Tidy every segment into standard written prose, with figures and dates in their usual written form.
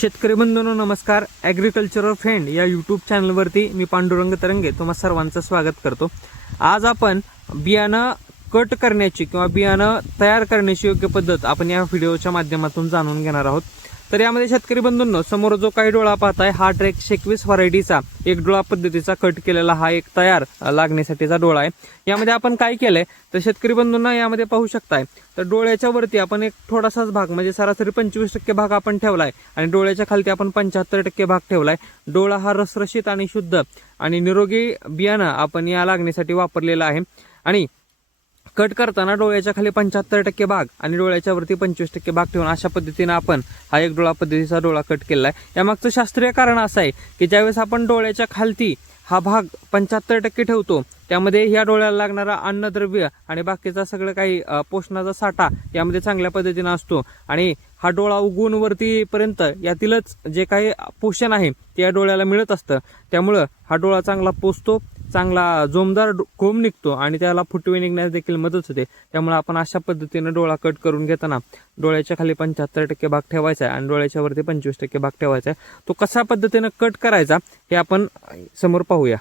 शेतकरी बंधूंनो नमस्कार. Agricultural friend या यूट्यूब चॅनलवरती मी पांडुरंग तरंगे तुम्हा सर्वांचं स्वागत करतो. आज आपण बियाणं कट करण्याची किंवा बियाणं तयार करण्याची योग्य पद्धत आपण या व्हिडिओच्या माध्यमातून जाणून घेणार आहोत. तर यामध्ये शेतकरी बंधूंनो समोर जो काही डोळा पाहताय हा ट्रेक 21 व्हरायटीचा एक डोळा पद्धतीचा कट केलेला हा एक तयार लागण्यासाठीचा डोळा आहे. यामध्ये आपण काय केलंय तर शेतकरी बंधूंना यामध्ये पाहू शकताय तर डोळ्याच्या वरती आपण एक थोडासाच भाग म्हणजे सरासरी 25% भाग आपण ठेवलाय आणि डोळ्याच्या खालती आपण 75% भाग ठेवलाय. डोळा हा रसरशीत आणि शुद्ध आणि निरोगी बियाणं आपण या लागणीसाठी वापरलेला आहे. आणि कट करताना डोळ्याच्या खाली 75% भाग आणि डोळ्याच्या वरती 25% भाग ठेवून अशा पद्धतीने आपण हा एक डोळा पद्धतीचा डोळा कट केलाय. यामागचं शास्त्रीय कारण असं आहे की ज्यावेळेस आपण डोळ्याच्या खालती हा भाग 75% ठेवतो त्यामध्ये ह्या डोळ्याला लागणारा अन्नद्रव्य आणि बाकीचा सगळं काही पोषणाचा साठा यामध्ये चांगल्या पद्धतीने असतो आणि हा डोळा उगवून वरती पर्यंत यातीलच जे काही पोषण आहे ते या डोळ्याला मिळत असतं. त्यामुळं हा डोळा चांगला पोचतो, चांगला जोमदार कोंब निघतो आणि त्याला फुटवे निघण्यास देखील मदत होते. त्यामुळे आपण अशा पद्धतीने डोळा कट करून घेताना डोळ्याच्या खाली 75% भाग ठेवायचा आहे आणि डोळ्याच्या वरती 25% भाग ठेवायचा आहे. तो कशा पद्धतीने कट करायचा हे आपण समोर पाहूया.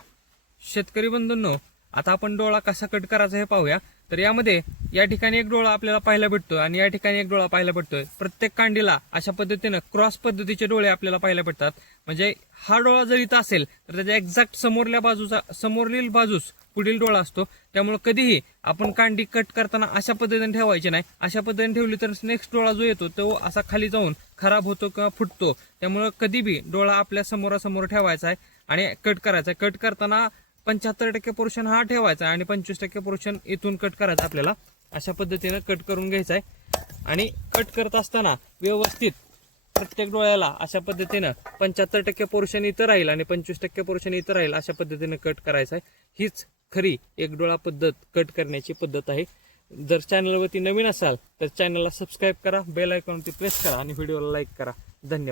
शेतकरी बंधूंनो आता आपण डोळा कसा कट करायचा हे पाहूया. तर यामध्ये या ठिकाणी एक डोळा आपल्याला पाहायला भेटतोय आणि या ठिकाणी एक डोळा पाहायला भेटतोय. प्रत्येक कांडीला अशा पद्धतीनं क्रॉस पद्धतीचे डोळे आपल्याला पाहायला भेटतात. म्हणजे हा डोळा जर इथं असेल तर त्याच्या एक्झॅक्ट समोरील बाजूस पुढील डोळा असतो. त्यामुळे कधीही आपण कांडी कट करताना अशा पद्धतीने ठेवायची नाही. अशा पद्धतीने ठेवली तर नेक्स्ट डोळा जो येतो तो असा खाली जाऊन खराब होतो किंवा फुटतो. त्यामुळे कधी बी डोळा आपल्या समोरासमोर ठेवायचा आहे आणि कट करायचा आहे. कट करताना 75% पोर्शन हा ठेवायचा आणि 25% पोर्शन इथून कट करायचा. आपल्याला अशा पद्धतीने कट करून घ्यायचा आहे आणि कट करत असताना व्यवस्थित प्रत्येक डोळ्याला अशा पद्धतीनं 75% पोर्शन इथं राहील आणि 25% पोर्शन इथं राहील अशा पद्धतीने कट करायचा आहे. हीच खरी एक डोळा पद्धत कट करण्याची पद्धत आहे. जर चॅनलवरती नवीन असाल तर चॅनलला सबस्क्राईब करा, बेल आयकॉनवरती प्रेस करा आणि व्हिडिओला लाईक करा. धन्यवाद.